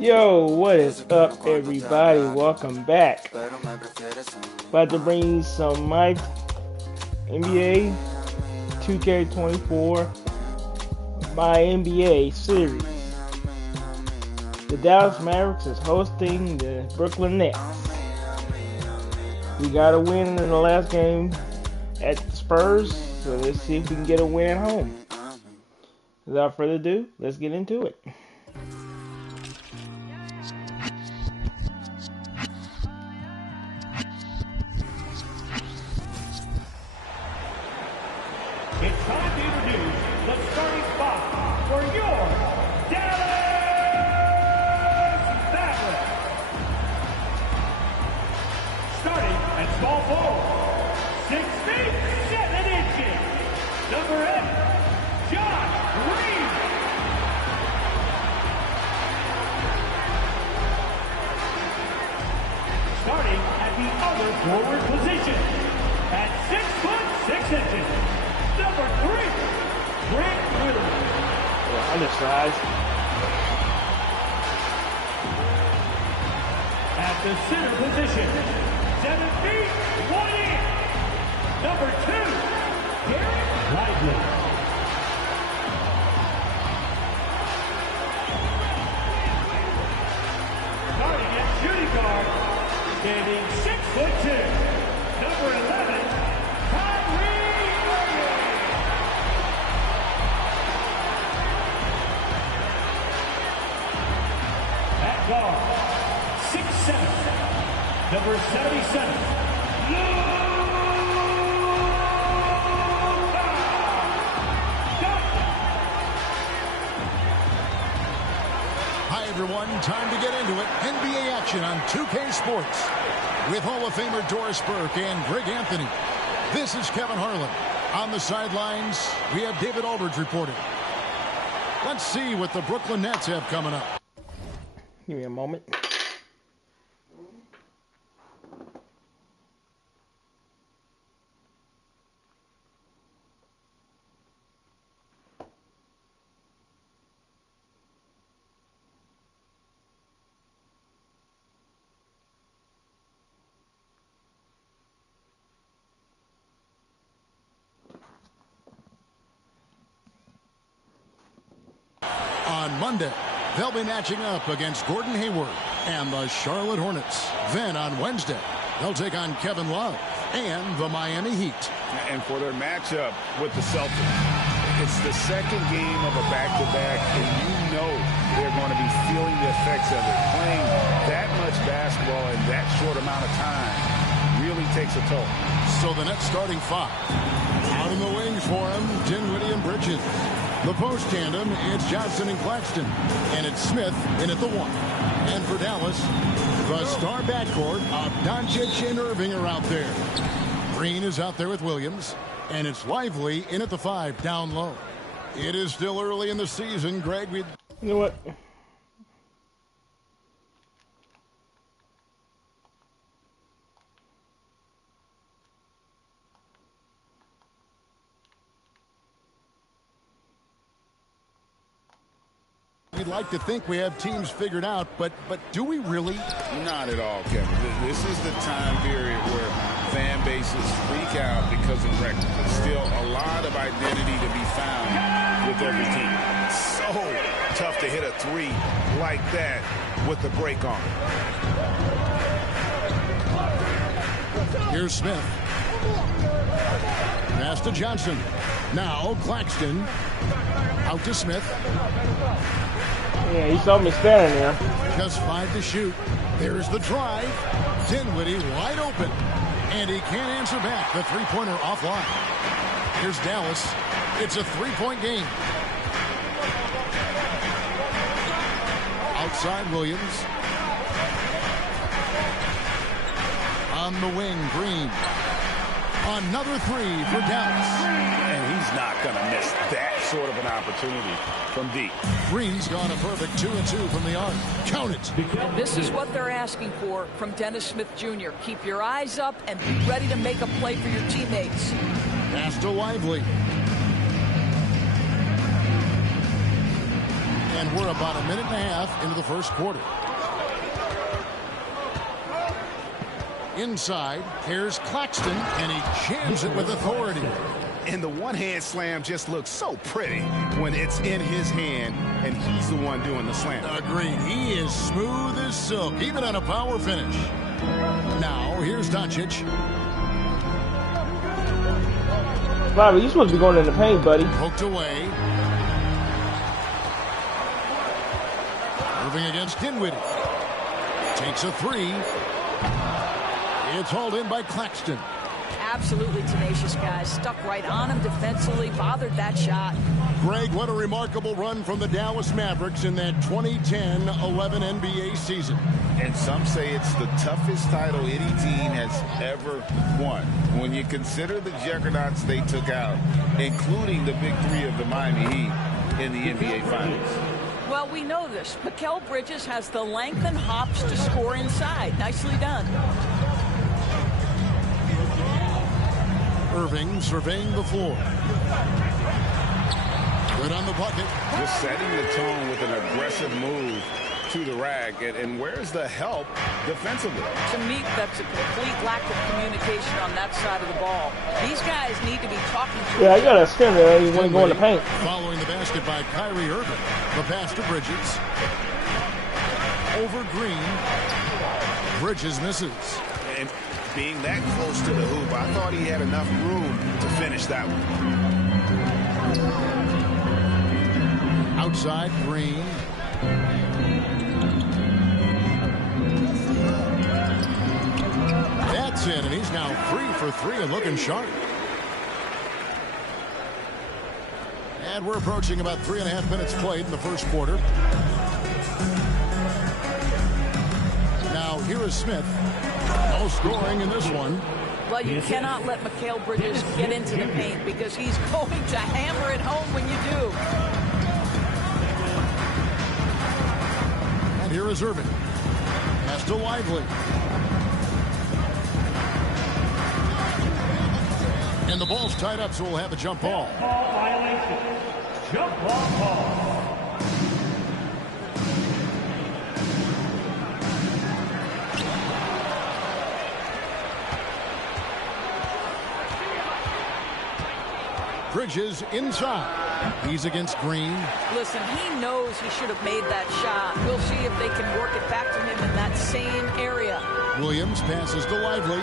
Yo, what is up, everybody? Welcome back. About to bring you some my NBA 2K24 MyNBA series. The Dallas Mavericks is hosting the Brooklyn Nets. We got a win in the last game at the Spurs, so let's see if we can get a win at home. Without further ado, let's get into it. It's time to introduce the starting spot for your Dallas Mavericks. Starting at small forward, 6 feet 7 inches, number 8, John Reed. Starting at the other forward position, at 6 foot 6 inches. Number 3, Grant Williams. Undersized. At the center position, 7 feet 1 inch. Number 2, Derek Lively. Starting at shooting guard, standing 6 foot 2. Number 11, guard, 6'7", number 77, Hi everyone, time to get into it. NBA action on 2K Sports with Hall of Famer Doris Burke and Greg Anthony. This is Kevin Harlan. On the sidelines, we have David Aldridge reporting. Let's see what the Brooklyn Nets have coming up. Give me a moment. On Monday, they'll be matching up against Gordon Hayward and the Charlotte Hornets. Then on Wednesday, they'll take on Kevin Love and the Miami Heat. And for their matchup with the Celtics, it's the second game of a back-to-back, and you know they're going to be feeling the effects of it. Playing that much basketball in that short amount of time really takes a toll. So the Nets starting 5. Out in the wings for him, Dinwiddie and Bridges. The post tandem, it's Johnson and Claxton. And it's Smith in at the 1. And for Dallas, the star backcourt of Doncic and Irving are out there. Green is out there with Williams. And it's Lively in at the 5, down low. It is still early in the season, Greg. You know what? We'd like to think we have teams figured out, but do we really? Not at all, Kevin. This is the time period where fan bases freak out because of record. There's still a lot of identity to be found with every team. So tough to hit a 3 like that with the break on. Here's Smith. Pass to Johnson. Now Claxton. Out to Smith. Yeah, he saw me standing there. Just 5 to shoot. There's the drive. Dinwiddie wide open. And he can't answer back. The three-pointer offline. Here's Dallas. It's a 3-point game. Outside Williams. On the wing, Green. Another 3 for Dallas. And he's not going to miss that sort of an opportunity from deep. Green's gone a perfect 2-2 from the arc. Count it. And this is what they're asking for from Dennis Smith Jr. Keep your eyes up and be ready to make a play for your teammates. Pass to Lively. And we're about a minute and a half into the first quarter. Inside, here's Claxton, and he jams it with authority. And the one-hand slam just looks so pretty when it's in his hand and he's the one doing the slam. Agreed. He is smooth as silk, even on a power finish. Now, here's Doncic. Bobby, you're supposed to be going in the paint, buddy. Hooked away. Moving against Dinwiddie. Takes a three. It's hauled in by Claxton. Absolutely tenacious, guys. Stuck right on him defensively, bothered that shot. Greg, what a remarkable run from the Dallas Mavericks in that 2010-11 NBA season. And some say it's the toughest title any team has ever won. When you consider the juggernauts they took out, including the big three of the Miami Heat in the NBA Finals. Well, we know this. Mikal Bridges has the length and hops to score inside. Nicely done. Irving surveying the floor. Good on the bucket. Just setting the tone with an aggressive move to the rack. And where's the help defensively? To me, that's a complete lack of communication on that side of the ball. These guys need to be talking to Yeah, I got to stand there. You want to go in the paint. Following the basket by Kyrie Irving. The pass to Bridges. Over Green. Bridges misses. And being that close to the hoop, I thought he had enough room to finish that one. Outside, Green. That's in, and he's now 3 for 3 and looking sharp. And we're approaching about 3.5 minutes played in the first quarter. Now, here is Smith. No scoring in this one. Well, you cannot let Mikal Bridges get into the paint because he's going to hammer it home when you do. And here is Irving. Pass to Lively. And the ball's tied up, so we'll have a jump ball. Ball violation. Jump ball call. Bridges inside. He's against Green. Listen, he knows he should have made that shot. We'll see if they can work it back to him in that same area. Williams passes to Lively.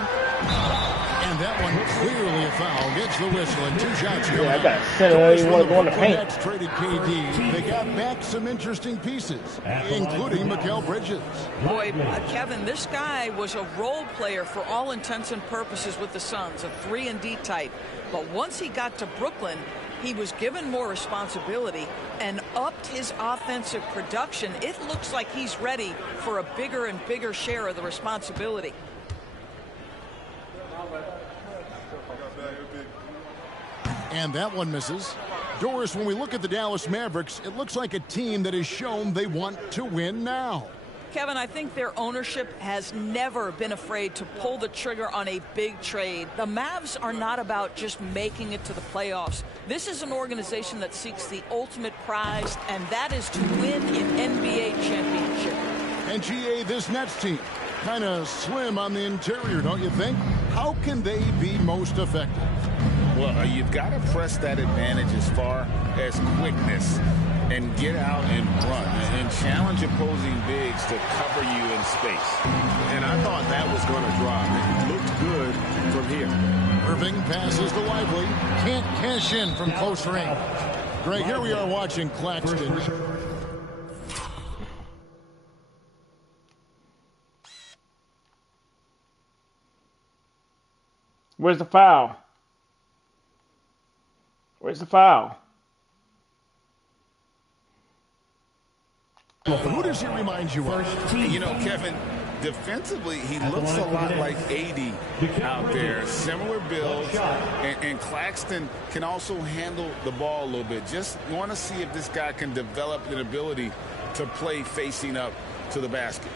And that one clearly a foul. Gets the whistle and 2 shots. Yeah, I got to center. You want to go in the paint. Nets traded KD. They got back some interesting pieces, including Mikal Bridges. Boy, Kevin, this guy was a role player for all intents and purposes with the Suns, a 3-and-D type. But once he got to Brooklyn, he was given more responsibility and upped his offensive production. It looks like he's ready for a bigger and bigger share of the responsibility. And that one misses. Doris, when we look at the Dallas Mavericks, it looks like a team that has shown they want to win now. Kevin, I think their ownership has never been afraid to pull the trigger on a big trade. The Mavs are not about just making it to the playoffs. This is an organization that seeks the ultimate prize, and that is to win an NBA championship. And GA, this Nets team, kind of slim on the interior, don't you think? How can they be most effective? Well, you've got to press that advantage as far as quickness and get out and run and challenge opposing bigs to cover you in space. And I thought that was going to drop. It looked good from here. Irving passes to Lively. Can't cash in from close range. Greg, here we are watching Claxton. Where's the foul? Where's the foul? Who does he remind you of? You know, Kevin, defensively, he looks a lot like AD out there. Similar builds, and Claxton can also handle the ball a little bit. Just want to see if this guy can develop an ability to play facing up to the basket.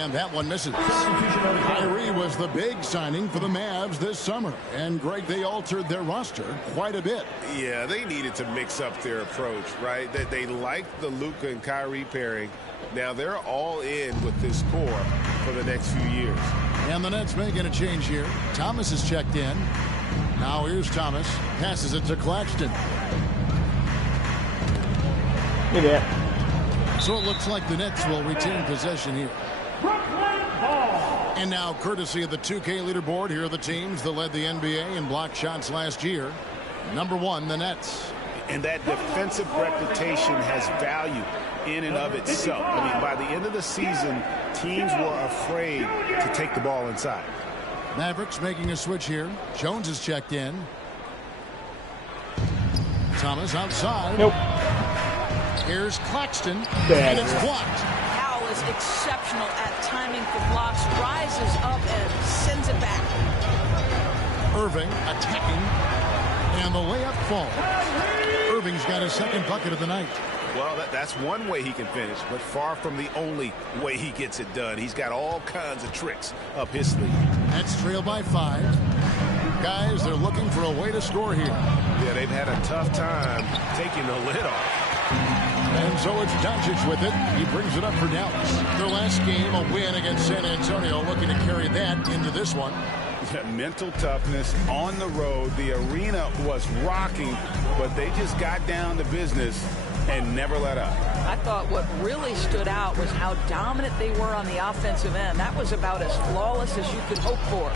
And that one misses. Kyrie was the big signing for the Mavs this summer. And, Greg, they altered their roster quite a bit. Yeah, they needed to mix up their approach, right? That they liked the Luka and Kyrie pairing. Now they're all in with this core for the next few years. And the Nets making a change here. Thomas is checked in. Now here's Thomas. Passes it to Claxton. Look at that. So it looks like the Nets will retain possession here. Brooklyn ball. And now, courtesy of the 2K leaderboard, here are the teams that led the NBA in block shots last year. Number 1, the Nets. And that defensive reputation has value in and of itself. I mean, by the end of the season, teams were afraid to take the ball inside. Mavericks making a switch here. Jones is checked in. Thomas outside. Nope. Here's Claxton. Bad. And it's blocked. Powell is exceptional at timing for blocks, rises up and sends it back. Irving attacking. And the layup falls. Irving's got his second bucket of the night. Well, that's one way he can finish, but far from the only way he gets it done. He's got all kinds of tricks up his sleeve. Nets trail by 5. Guys, they're looking for a way to score here. Yeah, they've had a tough time taking the lid off. And so it's Doncic with it. He brings it up for Dallas. Their last game, a win against San Antonio, looking to carry that into this one. Mental toughness on the road. The arena was rocking, but they just got down to business and never let up. I thought what really stood out was how dominant they were on the offensive end. That was about as flawless as you could hope for.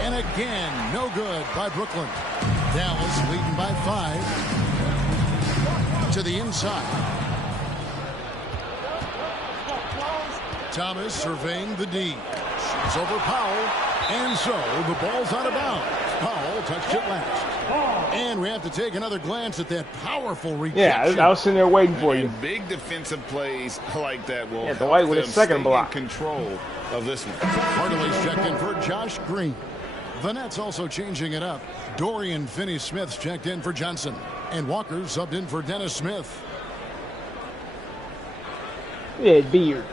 And again, no good by Brooklyn. Dallas leading by 5. To the inside. Thomas surveying the D. Shoots over Powell. And so the ball's out of bounds. Powell touched it last. And we have to take another glance at that powerful rejection. Yeah, I was sitting there waiting for you. And big defensive plays like that will Yeah, Dwight with help a them second stay block. in control of this one. Hardaway's checked in for Josh Green. The Nets also changing it up. Dorian Finney-Smith's checked in for Johnson. And Walker's subbed in for Dennis Smith. Yeah, beard.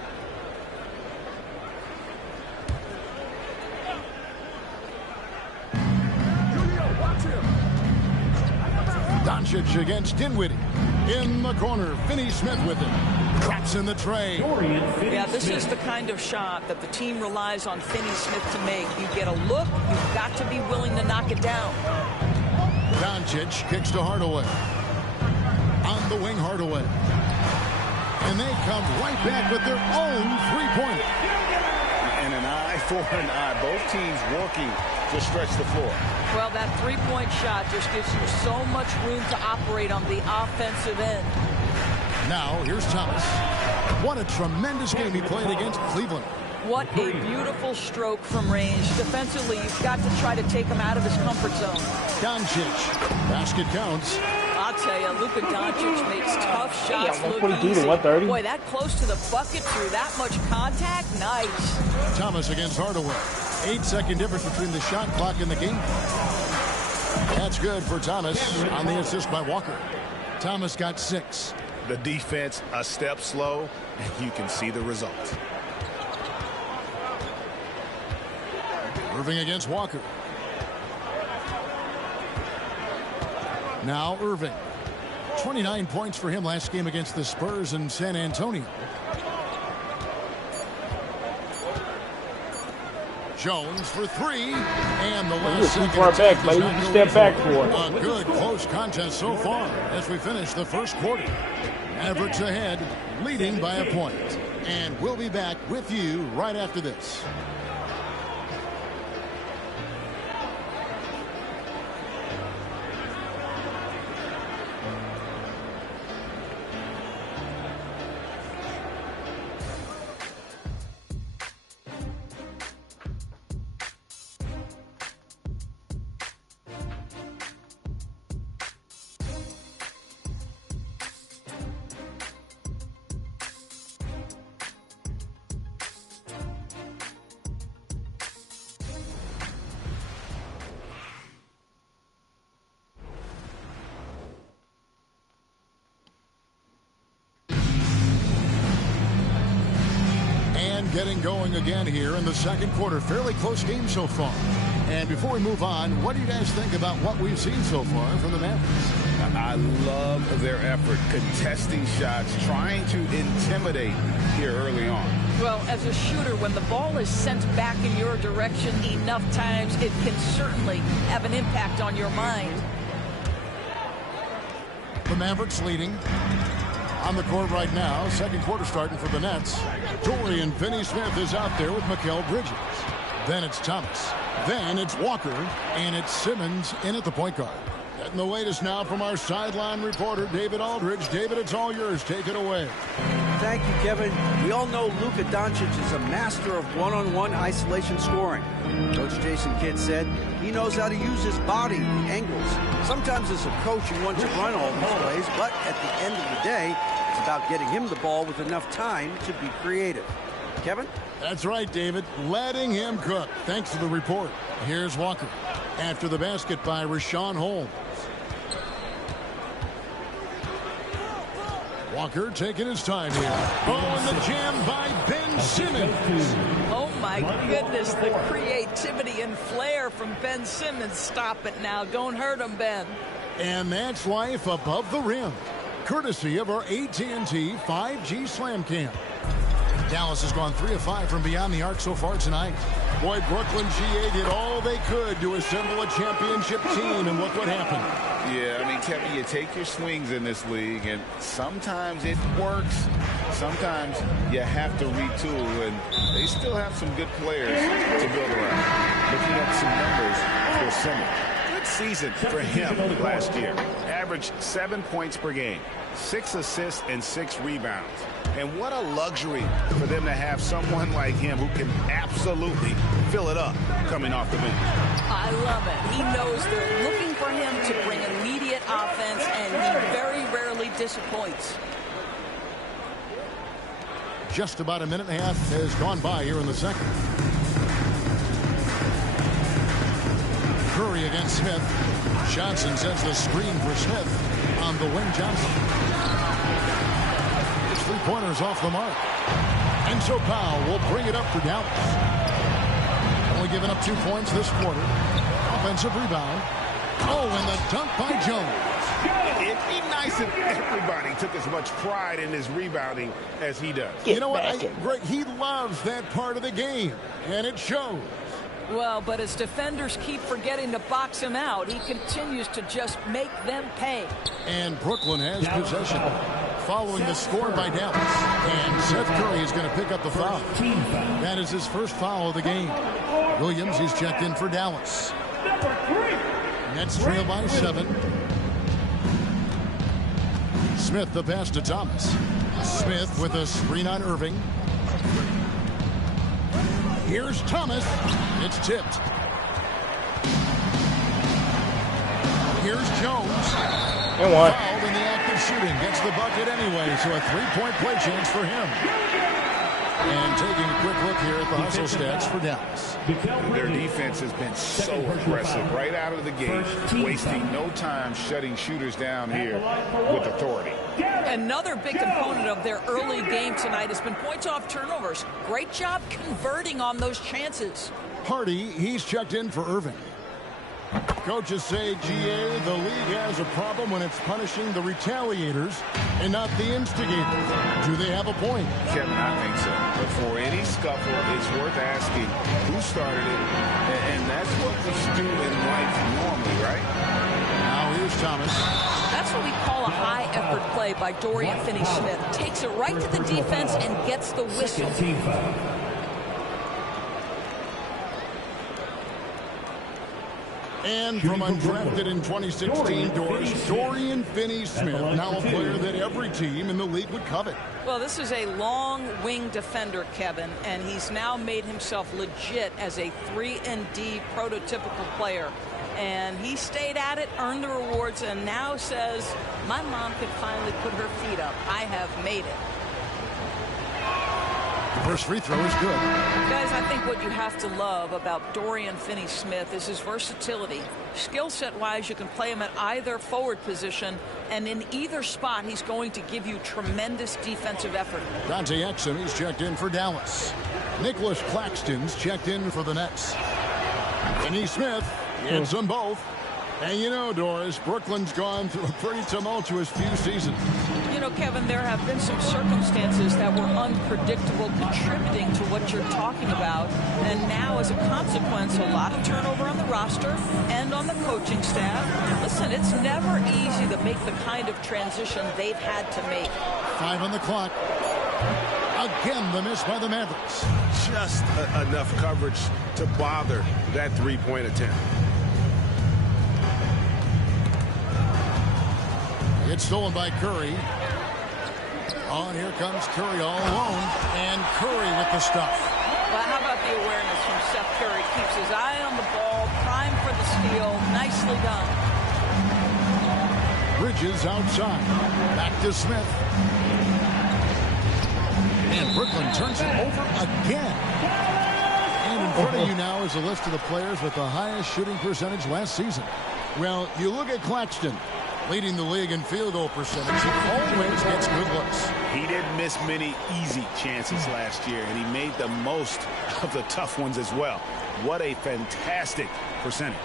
Doncic against Dinwiddie. In the corner, Finney-Smith with it. Traps in the tray. Yeah, this is the kind of shot that the team relies on Finney-Smith to make. You get a look, you've got to be willing to knock it down. Doncic kicks to Hardaway. On the wing, Hardaway. And they come right back with their own three-pointer. And an eye for an eye. Both teams working to stretch the floor. Well, that three-point shot just gives you so much room to operate on the offensive end. Now, here's Thomas. What a tremendous game he played against Cleveland. What a beautiful stroke from range. Defensively, you've got to try to take him out of his comfort zone. Doncic. Basket counts. I'll tell you, Luka Doncic makes tough shots Yeah, look 142 to easy. 130. Boy, that close to the bucket through that much contact, nice. Thomas against Hardaway. 8-second difference between the shot clock and the game. That's good for Thomas on the assist by Walker. Thomas got 6. The defense a step slow, and you can see the result. Irving against Walker. Now Irving. 29 points for him last game against the Spurs in San Antonio. Jones for 3. And the You're last too second far attack back, buddy. does You not can go step back for for it. A good close contest so far as we finish the first quarter. Mavericks ahead, leading by a point. And we'll be back with you right after this. getting going again here in the second quarter. Fairly close game so far. And before we move on, what do you guys think about what we've seen so far from the Mavericks? I love their effort, contesting shots, trying to intimidate here early on. Well, as a shooter, when the ball is sent back in your direction enough times, it can certainly have an impact on your mind. The Mavericks leading on the court right now. Second quarter starting for the Nets. Dorian Finney-Smith is out there with Mikal Bridges. Then it's Thomas. Then it's Walker. And it's Simmons in at the point guard. Getting the latest now from our sideline reporter, David Aldridge. David, it's all yours. Take it away. Thank you, Kevin. We all know Luka Doncic is a master of one-on-one isolation scoring. Coach Jason Kidd said he knows how to use his body, the angles. Sometimes as a coach, you want to run all these plays, but at the end of the day, it's about getting him the ball with enough time to be creative. Kevin? That's right, David. Letting him cook. Thanks to the report. Here's Walker. After the basket by Rashawn Holmes. Walker taking his time here. Oh, and the jam by Ben Simmons. Oh, my goodness, the creativity and flair from Ben Simmons. Stop it now. Don't hurt him, Ben. And that's life above the rim, courtesy of our AT&T 5G Slam Cam. Dallas has gone 3 of 5 from beyond the arc so far tonight. Boy, Brooklyn GA did all they could to assemble a championship team, and look what happened. Yeah, I mean, Kevin, you take your swings in this league, and sometimes it works. Sometimes you have to retool, and they still have some good players to build around. Looking at some numbers for Simmons. Good season for him last year. Averaged 7 points per game, 6 assists, and 6 rebounds. And what a luxury for them to have someone like him who can absolutely fill it up coming off the bench. I love it. He knows they're looking for him to bring immediate offense, and he very rarely disappoints. Just about a minute and a half has gone by here in the second. Curry against Smith. Johnson sets the screen for Smith on the wing. Johnson. His 3-pointers off the mark. And so Powell will bring it up for Dallas. Only giving up 2 points this quarter. Offensive rebound. Oh, and the dunk by Jones. It'd be nice if everybody took as much pride in his rebounding as he does. You know what? He loves that part of the game, and it shows. Well, but as defenders keep forgetting to box him out, he continues to just make them pay. And Brooklyn has possession following the score by Dallas. And Seth Curry is going to pick up the foul. That is his first foul of the game. Williams, he's checked in for Dallas. Nets trail by 7. Smith the pass to Thomas. Smith with a screen on Irving. Here's Thomas. It's tipped. Here's Jones. And what? Fouled in the act of shooting. Gets the bucket anyway, so a 3-point play chance for him. And taking a quick look here at the hustle stats for Dallas. Their defense has been so aggressive right out of the gate, wasting no time shutting shooters down here with authority. Another big component of their early game tonight has been points off turnovers. Great job converting on those chances. Hardy, he's checked in for Irving. Coaches say, GA, the league has a problem when it's punishing the retaliators and not the instigators. Do they have a point? Kevin, I think so. But for any scuffle, it's worth asking who started it. And that's what we do in life normally, right? Now here's Thomas. That's what we call a high-effort play by Dorian Finney-Smith. Takes it right to the defense and gets the whistle. And from undrafted in 2016 doors, Dorian Finney-Smith, now a player that every team in the league would covet. Well, this is a long wing defender, Kevin, and he's now made himself legit as a 3-and-D prototypical player. And he stayed at it, earned the rewards, and now says, my mom could finally put her feet up. I have made it. First free throw is good. Guys, I think what you have to love about Dorian Finney-Smith is his versatility. Skill set wise, you can play him at either forward position, and in either spot, he's going to give you tremendous defensive effort. Dante Exum, he's checked in for Dallas. Nicholas Claxton's checked in for the Nets. Finney-Smith gets them both. And you know, Doris, Brooklyn's gone through a pretty tumultuous few seasons. You know, Kevin, there have been some circumstances that were unpredictable contributing to what you're talking about. And now, as a consequence, a lot of turnover on the roster and on the coaching staff. Listen, it's never easy to make the kind of transition they've had to make. 5 on the clock. Again, the miss by the Mavericks. Just enough coverage to bother that three-point attempt. It's stolen by Curry. Oh, and here comes Curry all alone. And Curry with the stuff. Well, how about the awareness from Seth Curry? Keeps his eye on the ball, primed for the steal. Nicely done. Bridges outside. Back to Smith. And Brooklyn turns it over again. And in front of you now is a list of the players with the highest shooting percentage last season. Well, you look at Claxton, leading the league in field goal percentage. He always gets good looks. He didn't miss many easy chances last year, and he made the most of the tough ones as well. What a fantastic percentage.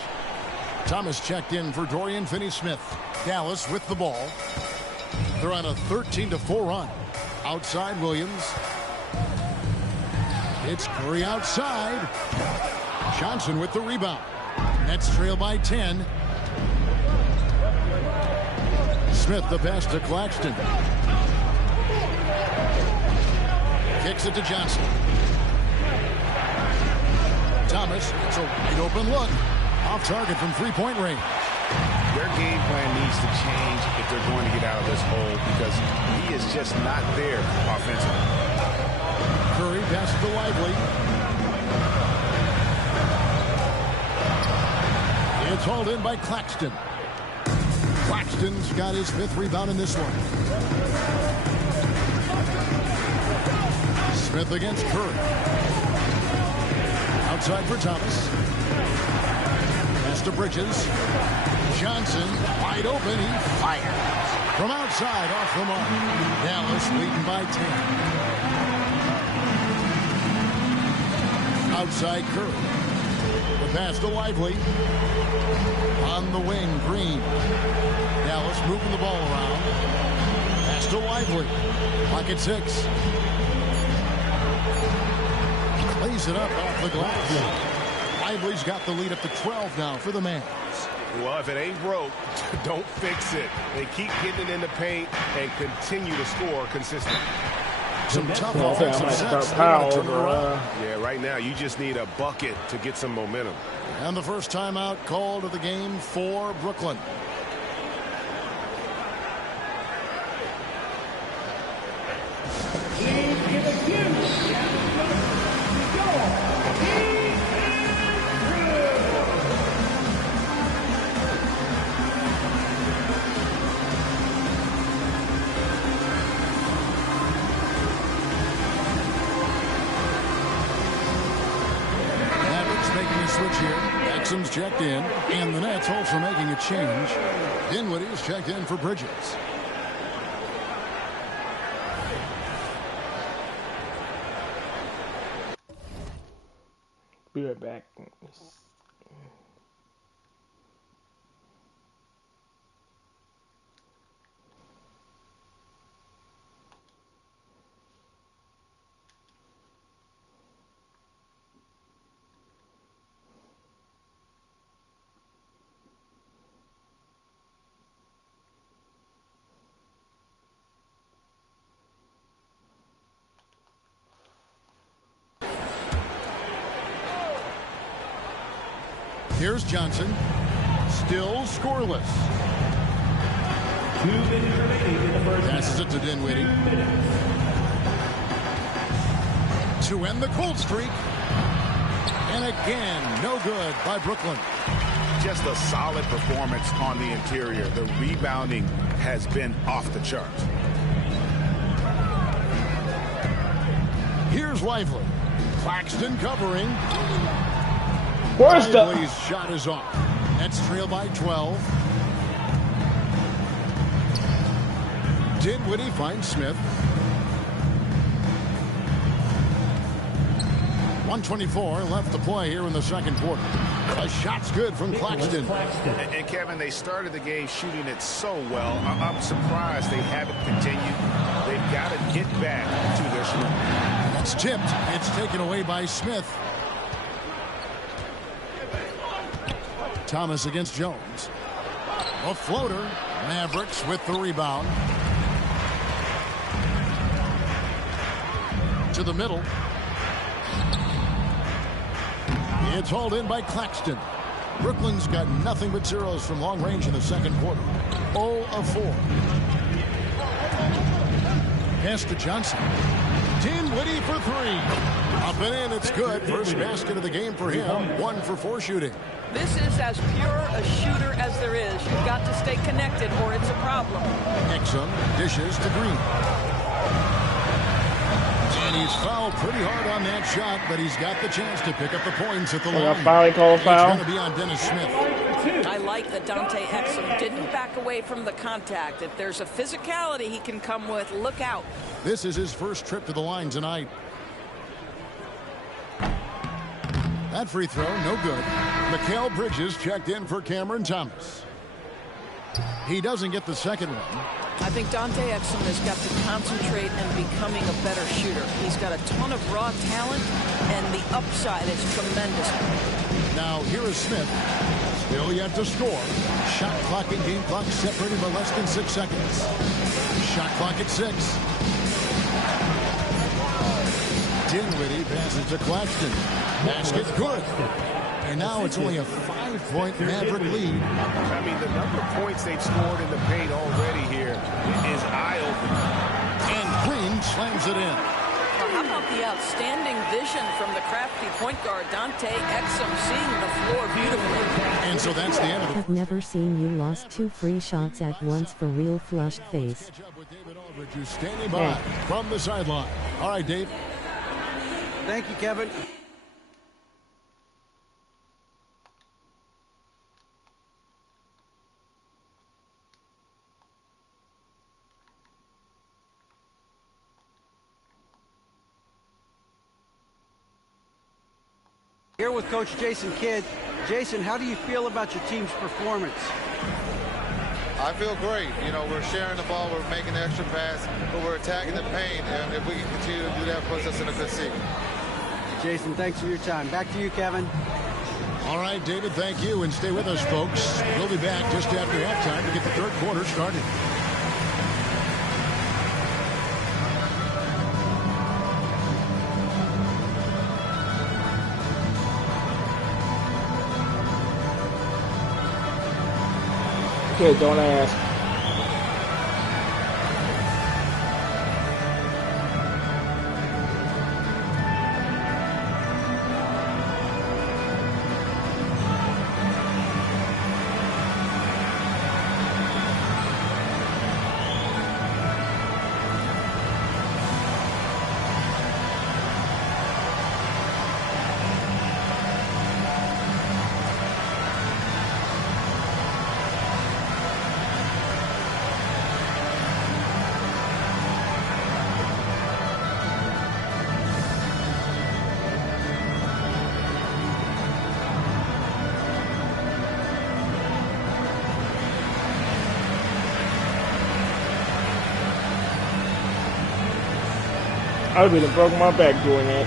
Thomas checked in for Dorian Finney-Smith. Dallas with the ball. They're on a 13-4 run. Outside Williams. It's Curry outside. Johnson with the rebound. Nets trail by 10. Smith the pass to Claxton. Kicks it to Johnson. Thomas, it's a wide open look. Off target from three-point range. Their game plan needs to change if they're going to get out of this hole, because he is just not there offensively. Curry passes to Lively. It's hauled in by Claxton. Claxton's got his 5th rebound in this one. Smith against Curry. Outside for Thomas. Pass to Bridges. Johnson wide open. He fires from outside off the mark. Dallas leading by 10. Outside Curry. The pass to Lively. On the wing, Green. Dallas moving the ball around. Pass to Lively. Clock at 6. Plays it up off the glass. Lively's got the lead up to 12 now for the Mavs. Well, if it ain't broke, don't fix it. They keep getting it in the paint and continue to score consistently. Some tough offensive sets. Yeah, right now you just need a bucket to get some momentum. And the first timeout called of the game for Brooklyn. Switch here. Exum's checked in, and the Nets also making a change. Dinwiddie's checked in for Bridges. Be right back. Here's Johnson. Still scoreless. 2 minutes remaining in the first. Passes it to Dinwiddie. To end the cold streak. And again, no good by Brooklyn. Just a solid performance on the interior. The rebounding has been off the charts. Here's Lively. Claxton covering. Where's the... Lively's shot is off. Nets trail by 12. Dinwiddie finds Smith. 124 left to play here in the second quarter. A shot's good from Claxton. And Kevin, they started the game shooting it so well. I'm surprised they haven't continued. They've got to get back to their swing. It's tipped. It's taken away by Smith. Thomas against Jones. A floater. Mavericks with the rebound. To the middle. It's hauled in by Claxton. Brooklyn's got nothing but zeros from long range in the second quarter. 0 of 4. Pass to Johnson. Dinwiddie for 3. Up and in, it's good. First basket of the game for him. 1 for 4 shooting. This is as pure a shooter as there is. You've got to stay connected or it's a problem. Exum dishes to Green. And he's fouled pretty hard on that shot, but he's got the chance to pick up the points at the line. Finally called foul. It's going to be on Dennis Smith. I like that Dante Exum didn't back away from the contact. If there's a physicality he can come with, look out. This is his first trip to the line tonight. That free throw, no good. Mikal Bridges checked in for Cameron Thomas. He doesn't get the second one. I think Dante Exum has got to concentrate on becoming a better shooter. He's got a ton of raw talent, and the upside is tremendous. Now, here is Smith. Still yet to score. Shot clock and game clock separated by less than 6 seconds. Shot clock at 6. Dinwiddie passes to Claxton. Basket good. And now it's only a 5-point Maverick lead. I mean, the number of points they've scored in the paint already here is eye-opening. And Green slams it in. Well, how about the outstanding vision from the crafty point guard, Dante Exum, seeing the floor beautifully. And so that's the end of it. I've never seen you lost 2 free shots at once for real flushed face. Who's standing by from the sideline. All right, Dave. Thank you, Kevin. Here with Coach Jason Kidd. Jason, how do you feel about your team's performance? I feel great. You know, we're sharing the ball, we're making the extra pass, but we're attacking the paint, and if we can continue to do that, puts us in a good seat. Jason, thanks for your time. Back to you, Kevin. All right, David, thank you, and stay with us, folks. We'll be back just after halftime to get the third quarter started. Okay, don't ask. I would have broke my back doing that.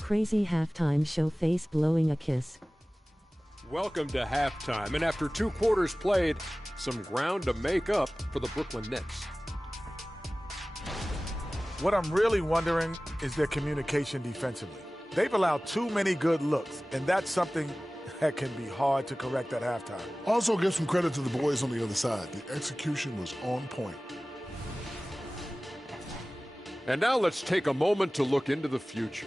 Crazy halftime show face blowing a kiss. Welcome to halftime, and after 2 quarters played, some ground to make up for the Brooklyn Nets. What I'm really wondering is their communication defensively. They've allowed too many good looks, and that's something that can be hard to correct at halftime. Also, give some credit to the boys on the other side. The execution was on point. And now let's take a moment to look into the future.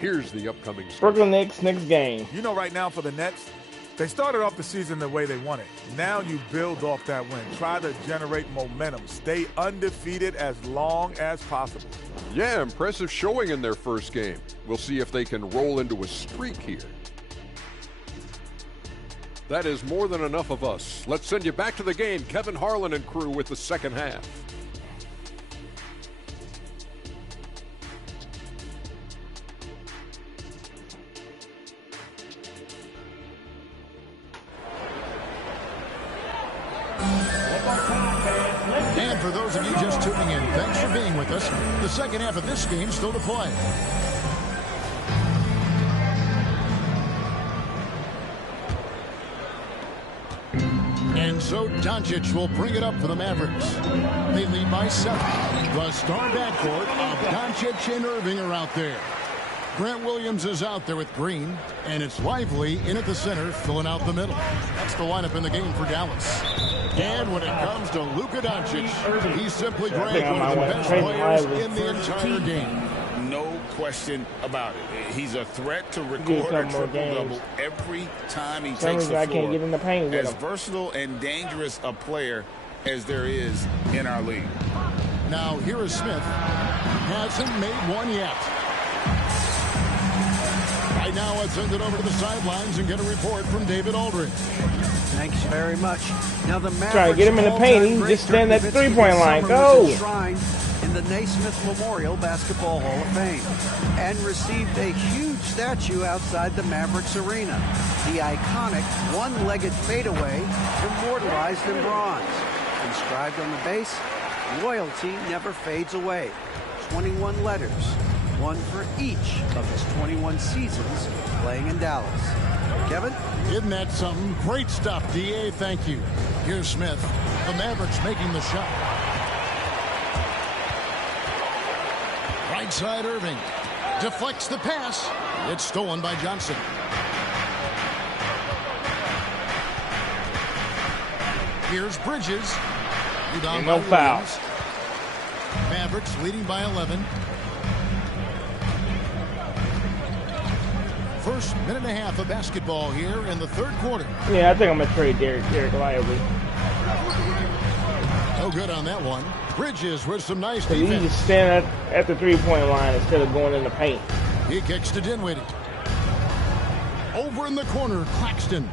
Here's the upcoming schedule. Brooklyn Knicks next game. You know, right now for the Nets, they started off the season the way they wanted. Now you build off that win. Try to generate momentum. Stay undefeated as long as possible. Yeah, impressive showing in their first game. We'll see if they can roll into a streak here. That is more than enough of us. Let's send you back to the game. Kevin Harlan and crew with the second half. And for those of you just tuning in, thanks for being with us. The second half of this game still to play. And so Doncic will bring it up for the Mavericks. They lead by 7. The star backcourt of Doncic and Irving are out there. Grant Williams is out there with Green, and it's Lively in at the center, filling out the middle. That's the lineup in the game for Dallas. And when it comes to Luka Doncic, he's simply grabbed one of the best players in the entire game. No question about it. He's a threat to record a triple-double every time he takes the floor. Can't get in the paint with as him. versatile and dangerous a player as there is in our league. Now here is Smith. Hasn't made one yet. Right now, let's send it over to the sidelines and get a report from David Aldridge. Thanks very much. Now the Mavericks trying to get him in the paint. He can just stand at the three-point line. Go! In the Naismith Memorial Basketball Hall of Fame, and received a huge statue outside the Mavericks arena. The iconic one-legged fadeaway immortalized in bronze. Inscribed on the base, loyalty never fades away. 21 letters, one for each of his 21 seasons playing in Dallas. Kevin? Isn't that something? Great stuff, D.A. Thank you. Here's Smith. The Mavericks making the shot. Right side Irving. Deflects the pass. It's stolen by Johnson. Here's Bridges. And no foul. Mavericks leading by 11. First minute and a half of basketball here in the third quarter. Yeah, I think I'm going to trade Derek Lively. No good on that one. Bridges with some nice He defense. just stand at the three-point line instead of going in the paint. He kicks to Dinwiddie. Over in the corner, Claxton.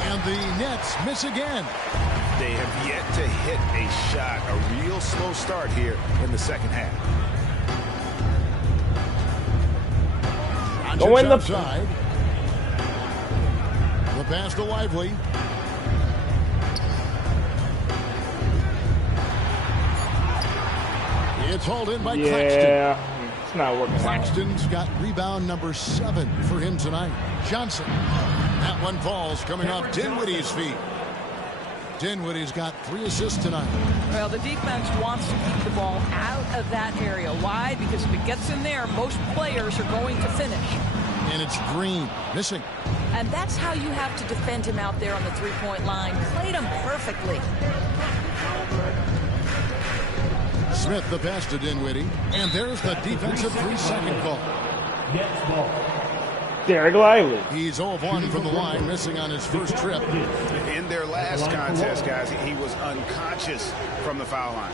And the Nets miss again. They have yet to hit a shot, a real slow start here in the second half. Go in the outside. The pass to Lively. It's hauled in by Claxton. Yeah, it's not working. Claxton's got rebound number 7 for him tonight. Johnson. That one falls coming off Dinwiddie's feet. Dinwiddie's got 3 assists tonight. Well, the defense wants to keep the ball out of that area. Why? Because if it gets in there, most players are going to finish. And it's Green missing. And that's how you have to defend him out there on the three-point line. Played him perfectly. Smith the pass to Dinwiddie. And there's the defensive 3-second call. Derek Lively. He's 0-1 from the line, missing on his first trip. In their last contest, guys, he was unconscious from the foul line.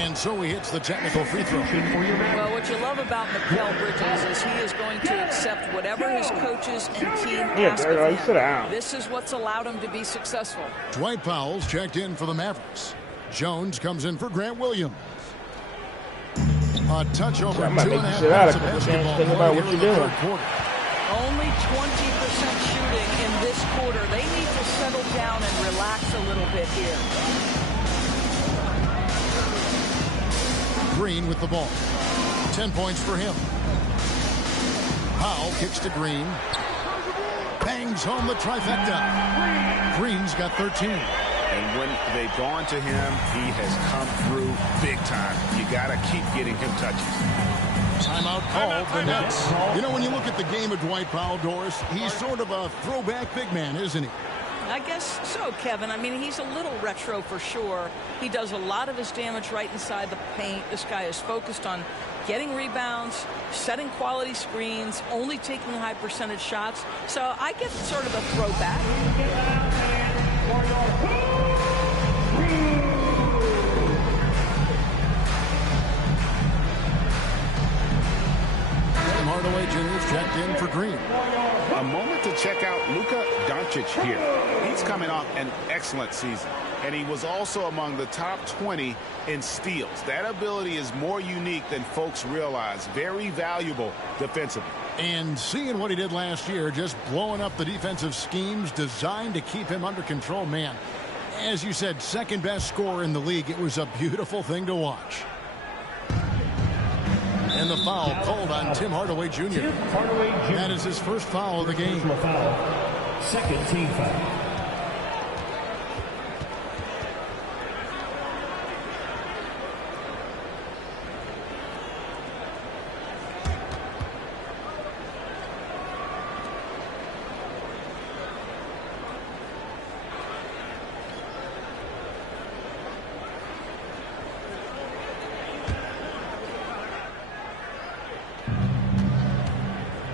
And so he hits the technical free throw. Well, what you love about Mikal Bridges is he is going to accept whatever his coaches and team ask of him. Sit down. This is what's allowed him to be successful. Dwight Powell's checked in for the Mavericks. Jones comes in for Grant Williams. A touch over 2.5 minutes of basketball. Think about what you're doing. Only 20% shooting in this quarter. They need to settle down and relax a little bit here. Green with the ball. 10 points for him. Powell kicks to Green. Bangs home the trifecta. Green's got 13. And when they've gone to him, he has come through big time. You got to keep getting him touches. Timeout called the Nets. You know, when you look at the game of Dwight Powell, Doris, he's sort of a throwback big man, isn't he? I guess so, Kevin. I mean, he's a little retro for sure. He does a lot of his damage right inside the paint. This guy is focused on getting rebounds, setting quality screens, only taking high percentage shots. So I guess it's sort of a throwback. Tim Hardaway Jr. checked in for Green. A moment to check out Luka Doncic here. He's coming off an excellent season, and he was also among the top 20 in steals. That ability is more unique than folks realize. Very valuable defensively. And seeing what he did last year, just blowing up the defensive schemes designed to keep him under control, man. As you said, second best scorer in the league. It was a beautiful thing to watch. And the foul called on Tim Hardaway Jr. That is his first foul of the game. Second team foul.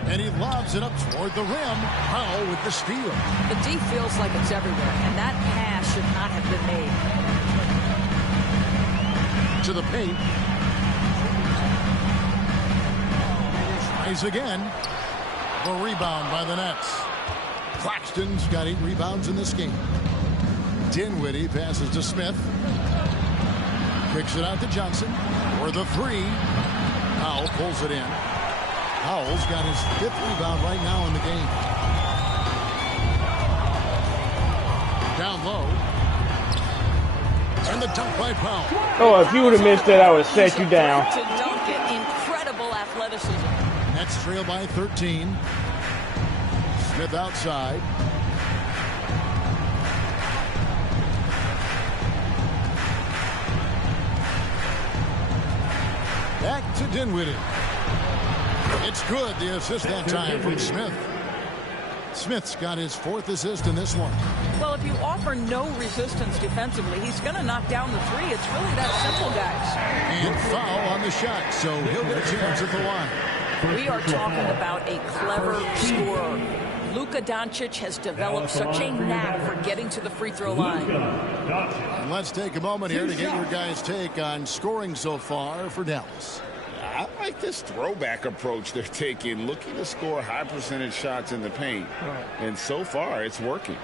And he lobs it up toward the rim. Powell with the steal. The D feels like it's everywhere, and that pass should not have been made. To the paint. Tries again. The rebound by the Nets. Claxton's got 8 rebounds in this game. Dinwiddie passes to Smith. Kicks it out to Johnson for the 3. Powell pulls it in. Powell's got his 5th rebound right now in the game. Down low. And the dunk by Powell. Oh, if you would have missed that, I would have set you down. To dunk it, incredible athleticism. Nets trail by 13. Smith outside. Back to Dinwiddie. It's good, the assist that time from Smith. Smith's got his 4th assist in this one. Well, if you offer no resistance defensively, he's going to knock down the 3. It's really that simple, guys. And foul on the shot, so he'll get a chance at the line. We are talking about a clever scorer. Luka Doncic has developed such a knack for getting to the free throw line. And let's take a moment here to get your guys' take on scoring so far for Dallas. I like this throwback approach they're taking, looking to score high percentage shots in the paint. And so far, it's working.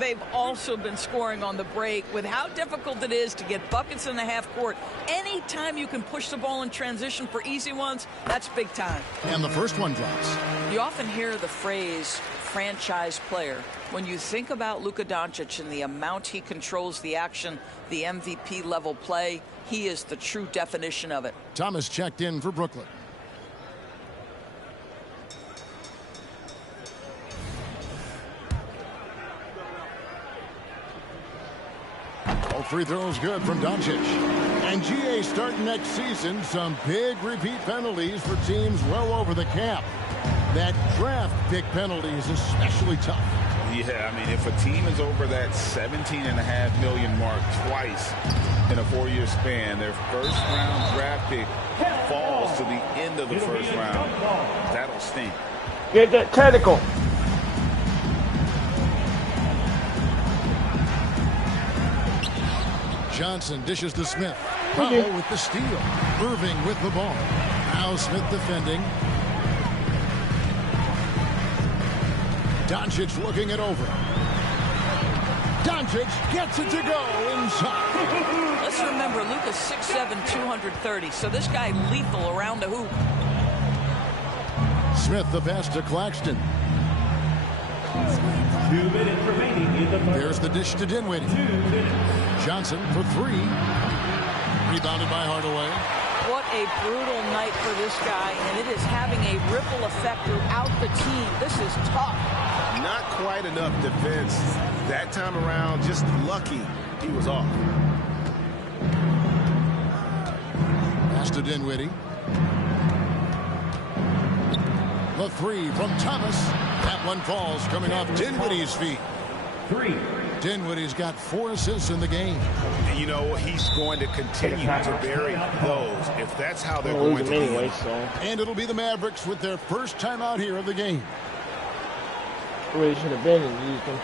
They've also been scoring on the break. With how difficult it is to get buckets in the half court, anytime you can push the ball in transition for easy ones, that's big time. And the first one drops. You often hear the phrase franchise player. When you think about Luka Doncic and the amount he controls the action, the MVP level play, he is the true definition of it. Thomas checked in for Brooklyn. All free throws good from Doncic. And GA starting next season, some big repeat penalties for teams well over the cap. That draft pick penalty is especially tough. Yeah, I mean, if a team is over that $17.5 million mark twice in a 4-year span, their first-round draft pick falls to the end of the first round. That'll stink. Get that technical. Johnson dishes to Smith. Powell with the steal. Irving with the ball. Now Smith defending. Doncic looking it over. Doncic gets it to go inside. Let's remember, Luka's 6'7", 230, so this guy lethal around the hoop. Smith the pass to Claxton. 2 minutes remaining in the third. There's the dish to Dinwiddie. Johnson for 3. Rebounded by Hardaway. What a brutal night for this guy, and it is having a ripple effect throughout the team. This is tough. Not quite enough defense that time around. Just lucky he was off. Pass to Dinwiddie. The 3 from Thomas. That one falls coming off Dinwiddie's feet. 3. Dinwiddie's got 4 assists in the game. And you know, he's going to continue to bury those if that's how they're going to anyway, be. so. And it'll be the Mavericks with their first time out here of the game. Really should have been and used them.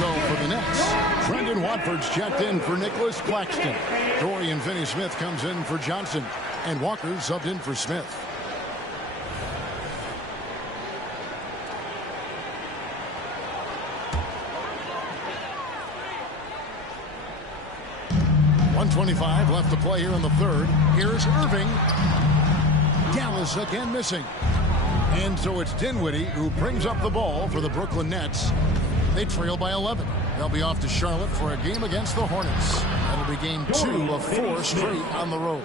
So for the Nets, Brendan Watford's checked in for Nicholas Claxton. Dorian Finney-Smith comes in for Johnson. And Walker subbed in for Smith. .125 left to play here in the third. Here's Irving. Dallas again missing. And so it's Dinwiddie who brings up the ball for the Brooklyn Nets. They trail by 11. They'll be off to Charlotte for a game against the Hornets. That'll be game 2 of 4 straight on the road.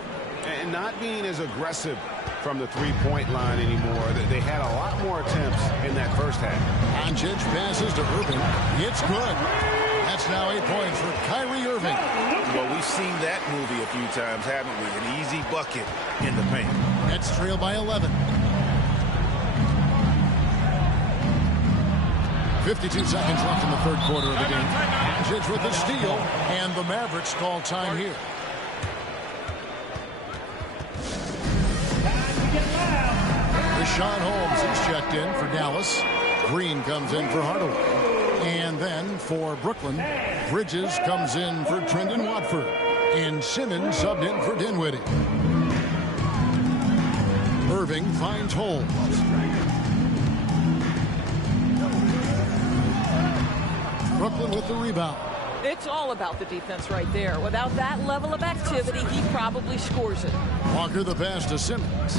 And not being as aggressive from the three-point line anymore. They had a lot more attempts in that first half. Doncic passes to Irving. It's good. That's now 8 points for Kyrie Irving. Well, we've seen that movie a few times, haven't we? An easy bucket in the paint. Nets trail by 11. 52 seconds left in the third quarter of the game. Doncic with the steal, and the Mavericks call time here. Rashawn Holmes is checked in for Dallas. Green comes in for Hardaway. And then for Brooklyn, Bridges comes in for Trendon Watford. And Simmons subbed in for Dinwiddie. Irving finds Holmes. Brooklyn with the rebound. It's all about the defense right there. Without that level of activity, he probably scores it. Walker the pass to Simmons.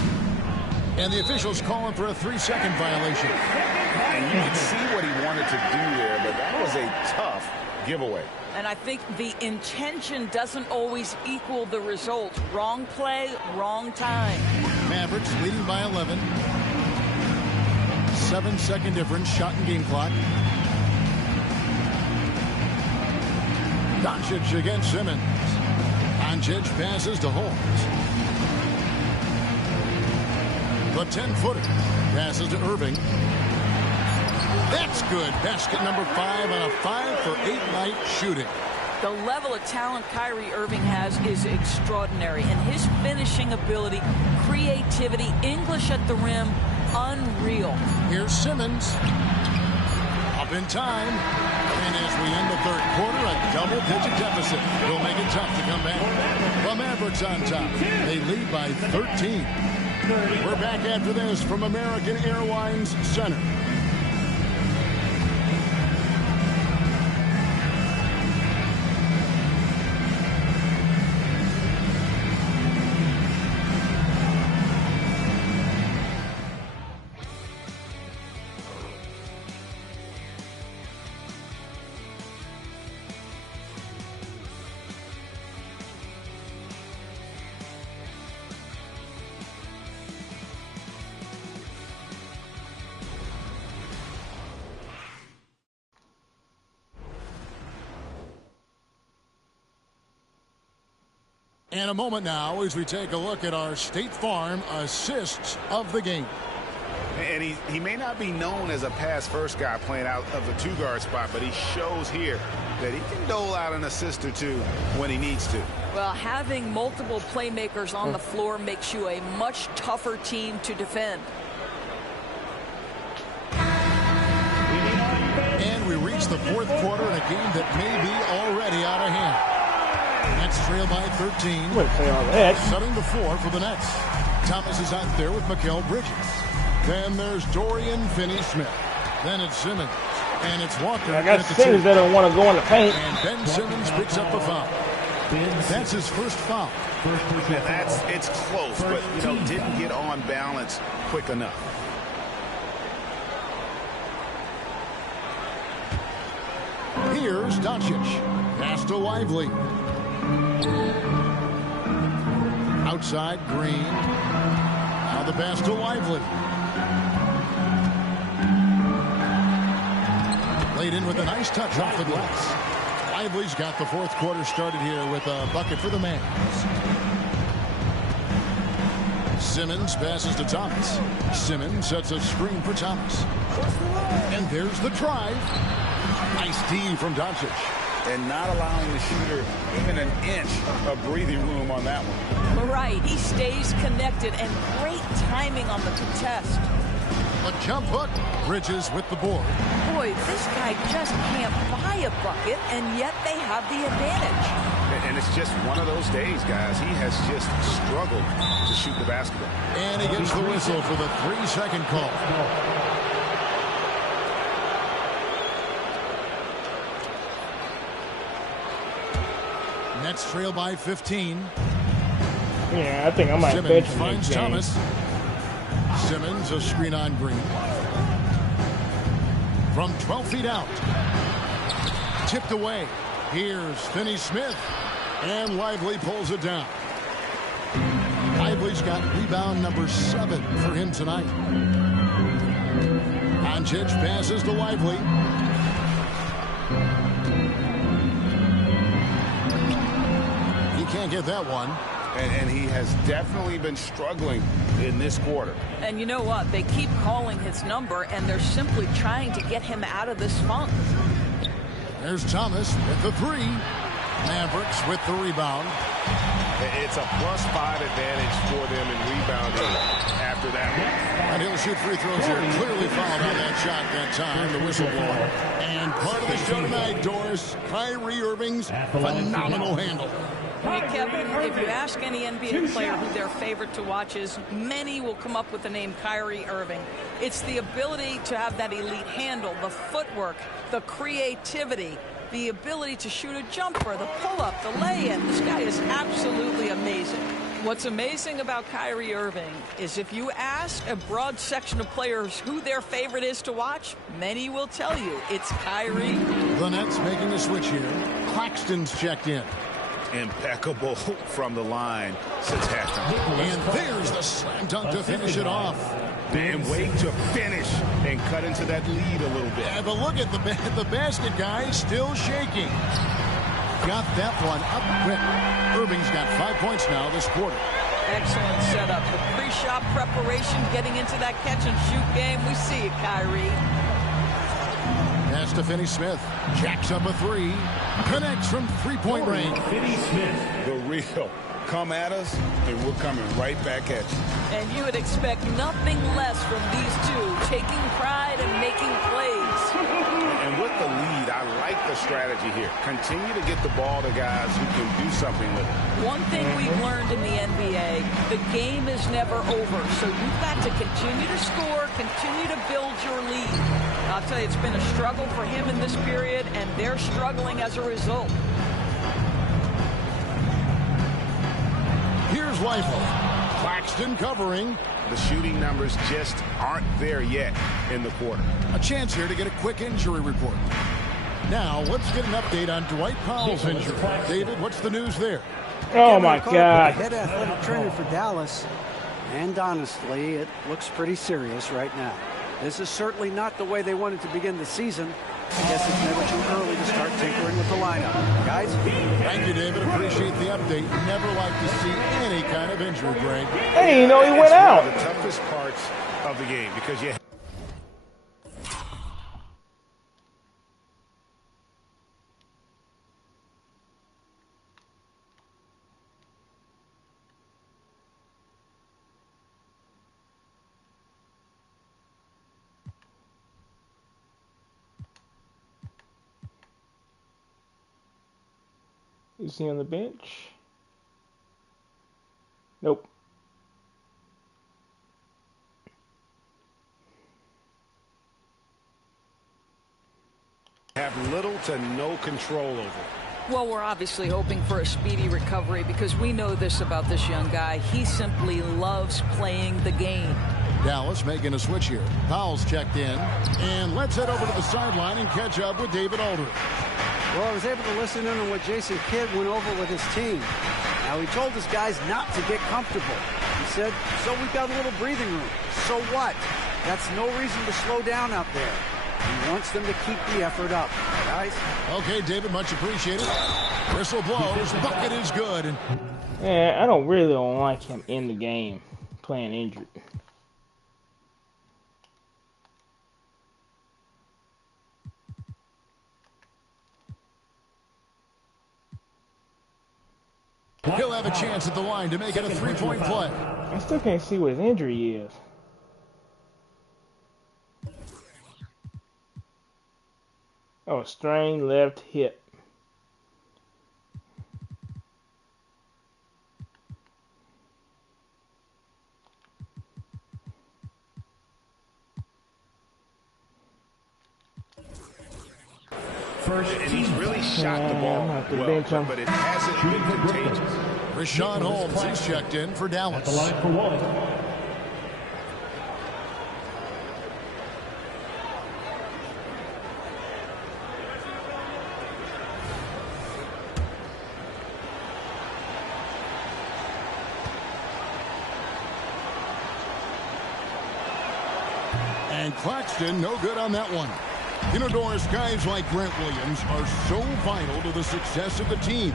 And the officials calling for a 3-second violation. And you can see what he wanted to do there, but that was a tough giveaway. And I think the intention doesn't always equal the result. Wrong play, wrong time. Mavericks leading by 11. 7-second difference, shot and game clock. Doncic against Simmons. Doncic passes to Holmes. The 10-footer passes to Irving. That's good. Basket number 5 on a 5-for-8 night shooting. The level of talent Kyrie Irving has is extraordinary, and his finishing ability, creativity, English at the rim, unreal. Here's Simmons. Up in time. And as we end the third quarter, a double-digit deficit will make it tough to come back. The Mavericks on top. They lead by 13. We're back after this from American Airlines Center. And a moment now as we take a look at our State Farm assists of the game. And he may not be known as a pass-first guy playing out of the two-guard spot, but he shows here that he can dole out an assist or two when he needs to. Well, having multiple playmakers on the floor makes you a much tougher team to defend. And we reach the fourth quarter in a game that may be already out of hand. Nets trail by 13. Setting the floor for the Nets. Thomas is out there with Mikal Bridges. Then there's Dorian Finney-Smith. Then it's Simmons. And it's Walker. I got Simmons that don't want to go in the paint. And Ben Simmons picks up the foul. That's his first foul. And it's close, but didn't get on balance quick enough. Here's Doncic. Pass to Lively. Outside, Green. Now the pass to Lively. Played in in with a nice touch off the glass. Lively's got the fourth quarter started here with a bucket for the Mavs. Simmons passes to Thomas. Simmons sets a screen for Thomas. And there's the drive. Nice D from Doncic. And not allowing the shooter even an inch of breathing room on that one. Right. He stays connected, and great timing on the contest. A jump hook. Bridges with the board. Boy, this guy just can't buy a bucket, and yet they have the advantage. And it's just one of those days, guys. He has just struggled to shoot the basketball. And he gets the whistle for the 3-second call. Nets trail by 15. Yeah, I think I might Simmons bench him finds next game. Thomas. Simmons, a screen on Green. From 12 feet out. Tipped away. Here's Finney-Smith. And Lively pulls it down. Lively's got rebound number 7 for him tonight. Doncic passes to Lively. He can't get that one. And he has definitely been struggling in this quarter. And you know what? They keep calling his number, and they're simply trying to get him out of this funk. There's Thomas with the 3. Mavericks with the rebound. It's a +5 advantage for them in rebounding after that one. And he'll shoot free throws here. Clearly fouled on that shot that time, the whistleblower. And part of the show tonight, Doris, Kyrie Irving's phenomenal handle. Hey, Kevin, if you ask any NBA player who their favorite to watch is, many will come up with the name Kyrie Irving. It's the ability to have that elite handle, the footwork, the creativity, the ability to shoot a jumper, the pull-up, the lay-in. This guy is absolutely amazing. What's amazing about Kyrie Irving is if you ask a broad section of players who their favorite is to watch, many will tell you it's Kyrie. The Nets making a switch here. Claxton's checked in. Impeccable from the line since halftime. And there's the slam dunk to finish it off. And wait to finish and cut into that lead a little bit. Yeah, but look at the basket, guys, still shaking. Got that one up quick. Irving's got 5 points now this quarter. Excellent setup. The pre-shot preparation, getting into that catch-and-shoot game. We see it, Kyrie. Pass to Finney-Smith. Jacks up a 3. Connects from three-point range. Finney-Smith, the real. Come at us, and we're coming right back at you. And you would expect nothing less from these two, taking pride and making plays. And with the lead, I like the strategy here. Continue to get the ball to guys who can do something with it. One thing we've learned in the NBA, the game is never over. So you've got to continue to score, continue to build your lead. I'll tell you, it's been a struggle for him in this period, and they're struggling as a result. Here's Lively. Claxton covering. The shooting numbers just aren't there yet in the quarter. A chance here to get a quick injury report. Now, let's get an update on Dwight Powell's injury. David, what's the news there? Oh, my God. Head athletic trainer for Dallas. And honestly, it looks pretty serious right now. This is certainly not the way they wanted to begin the season. I guess it's never too early to start tinkering with the lineup. Guys? Thank you, David. Appreciate the update. Never like to see any kind of injury, Greg. Hey, you know he went out. One of the toughest parts of the game because you. Is he on the bench? Nope. Have little to no control over. Well, we're obviously hoping for a speedy recovery because we know this about this young guy. He simply loves playing the game. Dallas making a switch here. Powell's checked in. And let's head over to the sideline and catch up with David Aldridge. Well, I was able to listen in on what Jason Kidd went over with his team. Now, he told his guys not to get comfortable. He said, so we've got a little breathing room. So what? That's no reason to slow down out there. He wants them to keep the effort up, guys. Okay, David, much appreciated. Whistle blows. Bucket is good. Yeah, I don't really like him in the game, playing injured. He'll have a chance at the line to make it a three-point play. I still can't see what his injury is. Oh, strained left hip. First, and he's really shot the ball well, but it hasn't been contagious. Rashawn Holmes is checked in for Dallas. At the line for one. And Claxton, no good on that one. You know, Doris, guys like Grant Williams are so vital to the success of the team.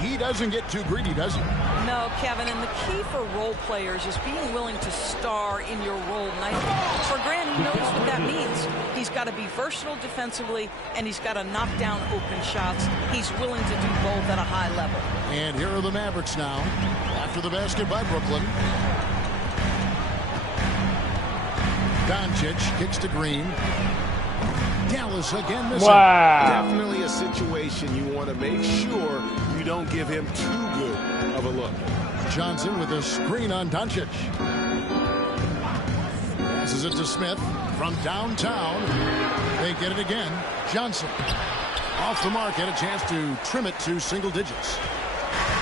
He doesn't get too greedy, does he? No, Kevin, and the key for role players is being willing to star in your role nightly. For Grant, he knows what that means. He's got to be versatile defensively, and he's got to knock down open shots. He's willing to do both at a high level. And here are the Mavericks now, after the basket by Brooklyn. Doncic kicks to Green. Dallas again missing. Wow. Definitely a situation you want to make sure you don't give him too good of a look. Johnson with a screen on Doncic. Passes it to Smith from downtown. They get it again. Johnson off the mark, had a chance to trim it to single digits.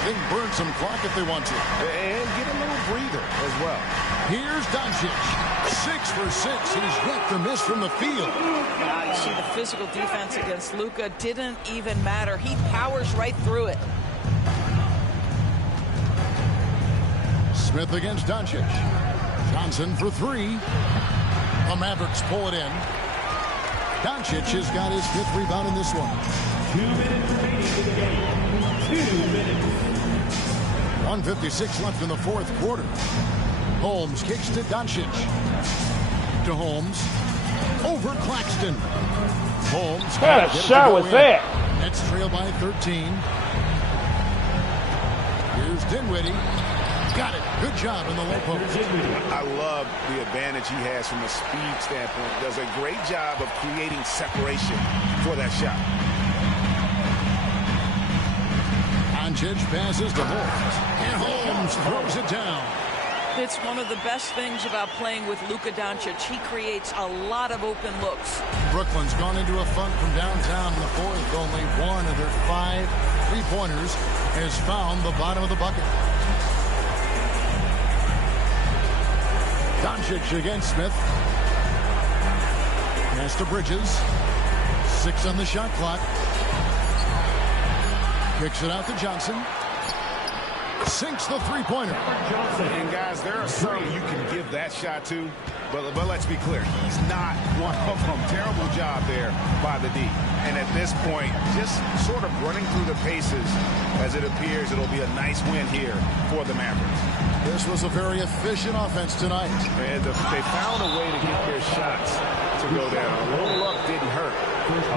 Then burn some clock if they want to. And get a little breather as well. Here's Doncic. 6 for 6. He's yet to miss from the field. You see the physical defense against Luka didn't even matter. He powers right through it. Smith against Doncic. Johnson for 3. The Mavericks pull it in. Doncic has got his 5th rebound in this one. 2 minutes remaining in the game. 2 minutes. 1:56 left in the 4th quarter. Holmes kicks to Doncic. To Holmes. Over Claxton. Holmes. What a shot was that? Nets trail by 13. Here's Dinwiddie. Got it. Good job in the low post. I love the advantage he has from a speed standpoint. Does a great job of creating separation for that shot. Doncic passes to Holmes. And Holmes throws it down. It's one of the best things about playing with Luka Doncic. He creates a lot of open looks. Brooklyn's gone into a funk from downtown in the 4th. Only one of their 5 3-pointers has found the bottom of the bucket. Doncic against Smith. Pass to Bridges. 6 on the shot clock. Kicks it out to Johnson. Sinks the 3-pointer. And guys, there are some you can give that shot to, but let's be clear, he's not one of them. Terrible job there by the D. And at this point, just sort of running through the paces as it appears it'll be a nice win here for the Mavericks. This was a very efficient offense tonight. And they found a way to get their shots to go down. A little luck didn't hurt.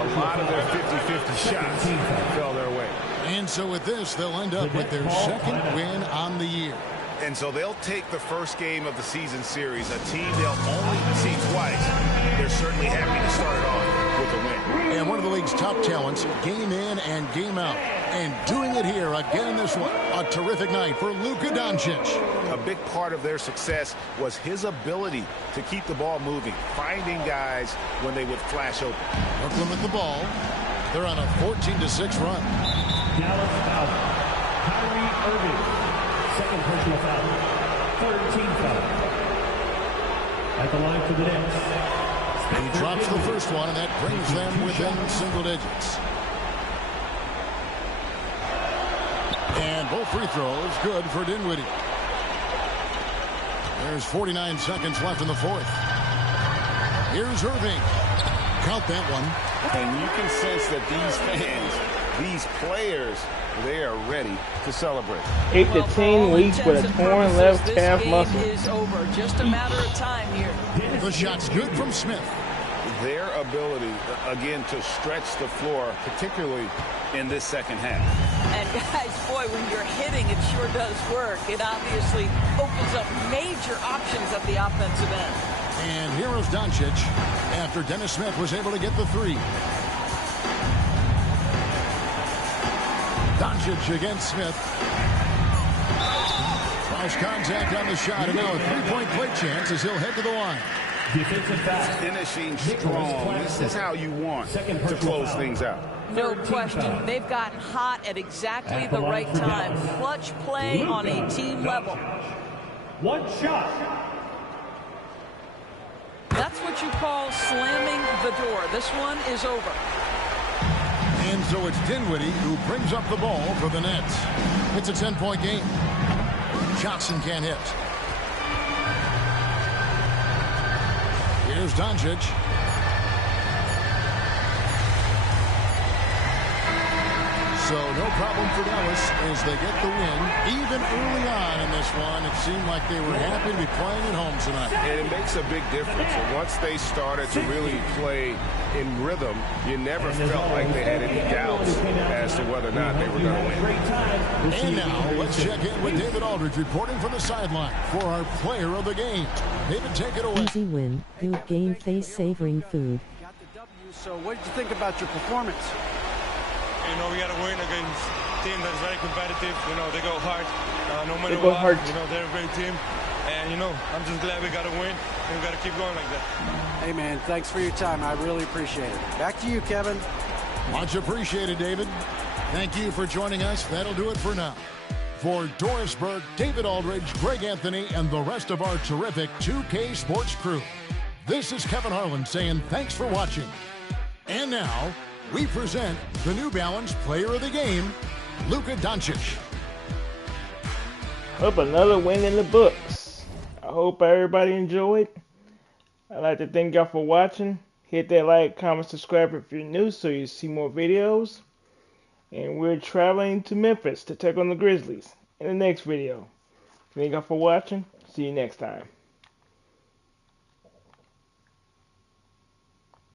A lot of their 50-50 shots fell their way. And so with this, they'll end up with their 2nd win on the year. And so they'll take the first game of the season series, a team they'll only see twice. They're certainly happy to start it off with a win. And one of the league's top talents, game in and game out. And doing it here again in this one. A terrific night for Luka Doncic. A big part of their success was his ability to keep the ball moving, finding guys when they would flash open. Brooklyn with the ball. They're on a 14-6 run. Dallas foul. Kyrie Irving. 2nd personal foul. 3rd team foul. At the line for the Nets. He drops the first one, and that brings them within single digits. And both free throws good for Dinwiddie. There's 49 seconds left in the 4th. Here's Irving. count that one. And you can sense that these fans, these players, they are ready to celebrate. 8 to 10 weeks with a torn left calf muscle. This game is over. Just a matter of time here. The shot's good from Smith. Their ability, again, to stretch the floor, particularly in this second half. And guys, boy, when you're hitting, it sure does work. It obviously opens up major options at the offensive end. And here is Doncic after Dennis Smith was able to get the three. Doncic against Smith. Cross contact on the shot, and now a three-point play chance as he'll head to the line. Finishing strong. This is how you want to close things out. No question. They've gotten hot at exactly the right time. Clutch play on a team level. One shot. That's what you call slamming the door. This one is over. And so it's Dinwiddie who brings up the ball for the Nets. It's a 10-point game. Johnson can't hit. Here's Doncic. So no problem for Dallas as they get the win. Even early on in this one, it seemed like they were happy to be playing at home tonight. And it makes a big difference. And once they started to really play in rhythm, you never felt like they had any doubts as to whether or not they were going to win. And now let's check in with David Aldridge reporting from the sideline for our player of the game. David, take it away. Easy win. Good game. Face savoring food. Got the W, so what did you think about your performance? You know, we got to win against a team that's very competitive. You know, they go hard no matter go what. hard. You know, they're a great team. And, you know, I'm just glad we got to win. And we got to keep going like that. Hey, man, thanks for your time. I really appreciate it. Back to you, Kevin. Much appreciated, David. Thank you for joining us. That'll do it for now. For Doris Burke, David Aldridge, Greg Anthony, and the rest of our terrific 2K Sports crew, this is Kevin Harlan saying thanks for watching. And now, we present the New Balance Player of the Game, Luka Doncic. Up another win in the books. I hope everybody enjoyed. I'd like to thank y'all for watching. Hit that like, comment, subscribe if you're new so you see more videos. And we're traveling to Memphis to take on the Grizzlies in the next video. Thank y'all for watching. See you next time.